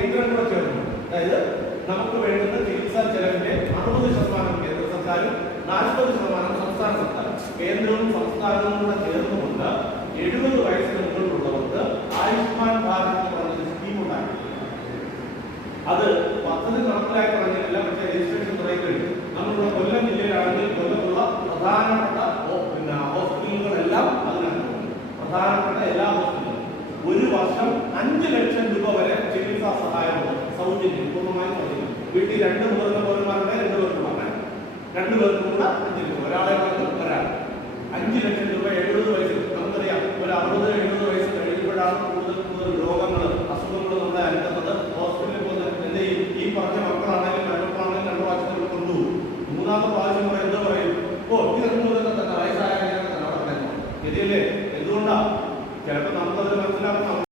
കേന്ദ്രം കൂടെ ചേർന്നു. അതായത് നമുക്ക് വേണ്ടുന്ന ചികിത്സാ ചെലവിന്റെ 60% കേന്ദ്ര സർക്കാരും 40% സംസ്ഥാന സർക്കാരും. കേന്ദ്രവും സംസ്ഥാനവും കൂടെ ചേർന്നുകൊണ്ട് 70 വയസ്സിന് മുകളിലുള്ളവർക്ക് ആയുഷ്മാൻ ഭാരത് എന്ന് പറഞ്ഞൊരു സ്കീം ഉണ്ടാക്കി. അത് പദ്ധതി നടപ്പിലായി പറഞ്ഞിട്ടില്ല, പക്ഷേ രജിസ്ട്രേഷൻ തുടങ്ങിക്കഴിഞ്ഞു. നമ്മളുള്ള കൊല്ലം ജില്ലയിലാണെങ്കിൽ കൊല്ലമുള്ള പ്രധാനപ്പെട്ട ഹോസ്പിറ്റലുകളെല്ലാം അതിനകത്ത് പ്രധാനപ്പെട്ട എല്ലാ ഹോസ്പിറ്റലും 1 വർഷം 5 ലക്ഷം രൂപ വരെ ചികിത്സാ സഹായമുണ്ട്. സൗജന്യം പൂർണ്ണമായി സൗജന്യം. വീട്ടിൽ 2 മുതിർന്ന പൗരന്മാരുടെ 2 പേർക്ക് പറഞ്ഞാൽ 2 പേർക്കും കൂടെ 5 ലക്ഷം, ഒരാളെ ഒരാൾ 5 ലക്ഷം രൂപ 70 വയസ്സിൽ. നമുക്കറിയാം ഒരു 60-70 വയസ്സ് കഴിയുമ്പോഴാണ്